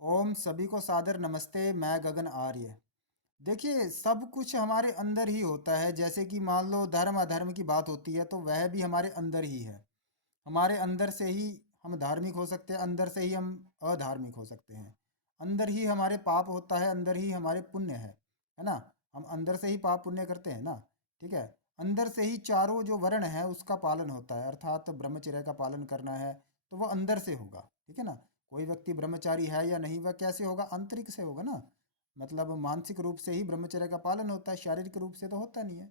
ओम सभी को सादर नमस्ते। मैं गगन आर्य। देखिए, सब कुछ हमारे अंदर ही होता है। जैसे कि मान लो धर्म अधर्म की बात होती है तो वह भी हमारे अंदर ही है। हमारे अंदर से ही हम धार्मिक हो सकते हैं, अंदर से ही हम अधार्मिक हो सकते हैं। अंदर ही हमारे पाप होता है, अंदर ही हमारे पुण्य है ना। हम अंदर से ही पाप पुण्य करते हैं ना। ठीक है। अंदर से ही चारों जो वर्ण है उसका पालन होता है, अर्थात ब्रह्मचर्य का पालन करना है तो वह अंदर से होगा। ठीक है ना। कोई व्यक्ति ब्रह्मचारी है या नहीं, वह कैसे होगा? आंतरिक से होगा ना। मतलब मानसिक रूप से ही ब्रह्मचर्य का पालन होता है, शारीरिक रूप से तो होता नहीं है।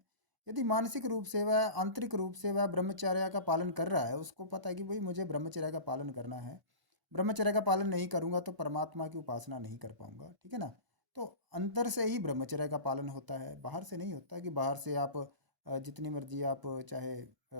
यदि मानसिक रूप से वह, आंतरिक रूप से वह ब्रह्मचर्य का पालन कर रहा है, उसको पता है कि भाई मुझे ब्रह्मचर्य का पालन करना है, ब्रह्मचर्य का पालन नहीं करूंगा तो परमात्मा की उपासना नहीं कर पाऊंगा। ठीक है ना। तो अंतर से ही ब्रह्मचर्य का पालन होता है, बाहर से नहीं होता कि बाहर से आप जितनी मर्जी आप चाहे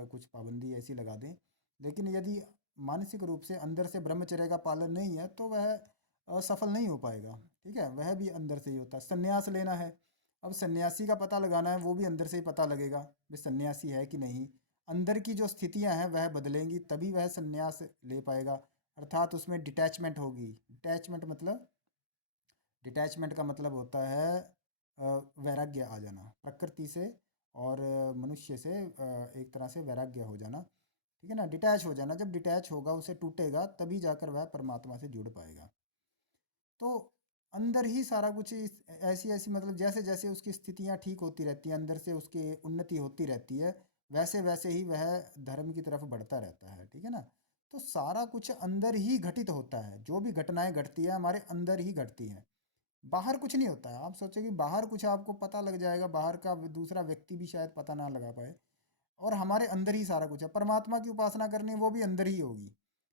कुछ पाबंदी ऐसी लगा दें। लेकिन यदि मानसिक रूप से अंदर से ब्रह्मचर्य का पालन नहीं है तो वह सफल नहीं हो पाएगा। ठीक है। वह भी अंदर से ही होता है। संन्यास लेना है, अब सन्यासी का पता लगाना है, वो भी अंदर से ही पता लगेगा वे सन्यासी है कि नहीं। अंदर की जो स्थितियां हैं वह बदलेंगी तभी वह सन्यास ले पाएगा। अर्थात उसमें डिटैचमेंट होगी। डिटैचमेंट का मतलब होता है वैराग्य आ जाना प्रकृति से और मनुष्य से, एक तरह से वैराग्य हो जाना। ठीक है ना। डिटैच हो जाना, जब डिटैच होगा, उसे टूटेगा, तभी जाकर वह परमात्मा से जुड़ पाएगा। तो अंदर ही सारा कुछ ऐसी ऐसी, मतलब जैसे जैसे उसकी स्थितियां ठीक होती रहती हैं, अंदर से उसकी उन्नति होती रहती है, वैसे वैसे ही वह धर्म की तरफ बढ़ता रहता है। ठीक है ना। तो सारा कुछ अंदर ही घटित होता है। जो भी घटनाएं घटती है हमारे अंदर ही घटती हैं, बाहर कुछ नहीं होता है। आप सोचो कि बाहर कुछ आपको पता लग जाएगा, बाहर का दूसरा व्यक्ति भी शायद पता ना लगा पाए। और हमारे अंदर ही सारा कुछ है। परमात्मा की उपासना करनी है, वो भी अंदर ही होगी।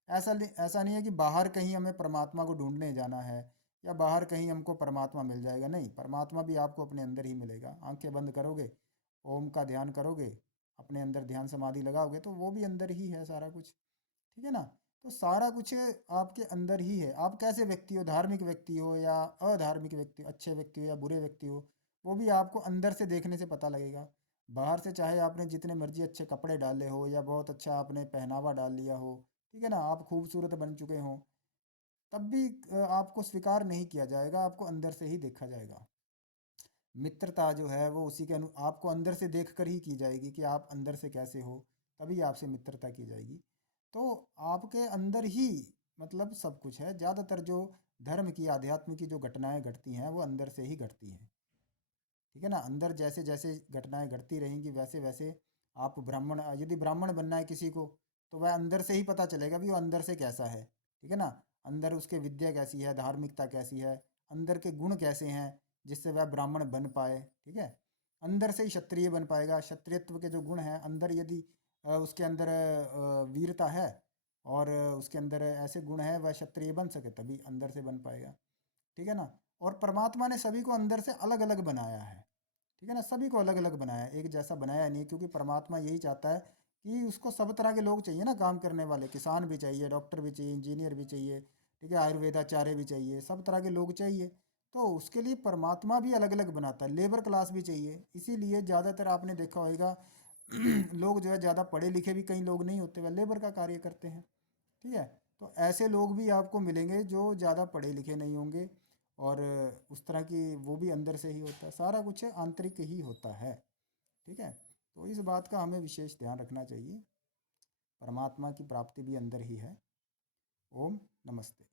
ऐसा नहीं है कि बाहर कहीं हमें परमात्मा को ढूंढने जाना है या बाहर कहीं हमको परमात्मा मिल जाएगा। नहीं, परमात्मा भी आपको अपने अंदर ही मिलेगा। आंखें बंद करोगे, ओम का ध्यान करोगे, अपने अंदर ध्यान समाधि लगाओगे तो वो भी अंदर ही है सारा कुछ। ठीक है ना। तो सारा कुछ आपके अंदर ही है। आप कैसे व्यक्ति हो, धार्मिक व्यक्ति हो या अधार्मिक व्यक्ति हो, अच्छे व्यक्ति हो या बुरे व्यक्ति हो, वो भी आपको अंदर से देखने से पता लगेगा। बाहर से चाहे आपने जितने मर्जी अच्छे कपड़े डाले हो या बहुत अच्छा आपने पहनावा डाल लिया हो, ठीक है ना, आप खूबसूरत बन चुके हो, तब भी आपको स्वीकार नहीं किया जाएगा, आपको अंदर से ही देखा जाएगा। मित्रता जो है वो उसी के आपको अंदर से देख कर ही की जाएगी कि आप अंदर से कैसे हो, तभी आपसे मित्रता की जाएगी। तो आपके अंदर ही मतलब सब कुछ है। ज़्यादातर जो धर्म की, आध्यात्म की जो घटनाएं घटती हैं वो अंदर से ही घटती हैं। ठीक है ना। अंदर जैसे जैसे घटनाएं घटती रहेंगी वैसे वैसे आप ब्राह्मण, यदि ब्राह्मण बनना है किसी को, तो वह अंदर से ही पता चलेगा भी वो अंदर से कैसा है। ठीक है ना। अंदर उसके विद्या कैसी है, धार्मिकता कैसी है, अंदर के गुण कैसे हैं जिससे वह ब्राह्मण बन पाए। ठीक है। अंदर से ही क्षत्रिय बन पाएगा। क्षत्रियत्व के जो गुण हैं अंदर, यदि उसके अंदर वीरता है और उसके अंदर ऐसे गुण हैं, वह क्षत्रिय बन सके तभी अंदर से बन पाएगा। ठीक है ना। और परमात्मा ने सभी को अंदर से अलग अलग बनाया है। ठीक है ना। सभी को अलग अलग बनाया है, एक जैसा बनाया नहीं, क्योंकि परमात्मा यही चाहता है कि उसको सब तरह के लोग चाहिए ना, काम करने वाले। किसान भी चाहिए, डॉक्टर भी चाहिए, इंजीनियर भी चाहिए, ठीक है, आयुर्वेदाचार्य भी चाहिए, सब तरह के लोग चाहिए। तो उसके लिए परमात्मा भी अलग अलग बनाता है, लेबर क्लास भी चाहिए। इसीलिए ज़्यादातर आपने देखा होगा लोग जो है ज़्यादा पढ़े लिखे भी कई लोग नहीं होते, वह लेबर का कार्य करते हैं। ठीक है। तो ऐसे लोग भी आपको मिलेंगे जो ज़्यादा पढ़े लिखे नहीं होंगे, और उस तरह की वो भी अंदर से ही होता है। सारा कुछ आंतरिक ही होता है। ठीक है। तो इस बात का हमें विशेष ध्यान रखना चाहिए। परमात्मा की प्राप्ति भी अंदर ही है। ओम नमस्ते।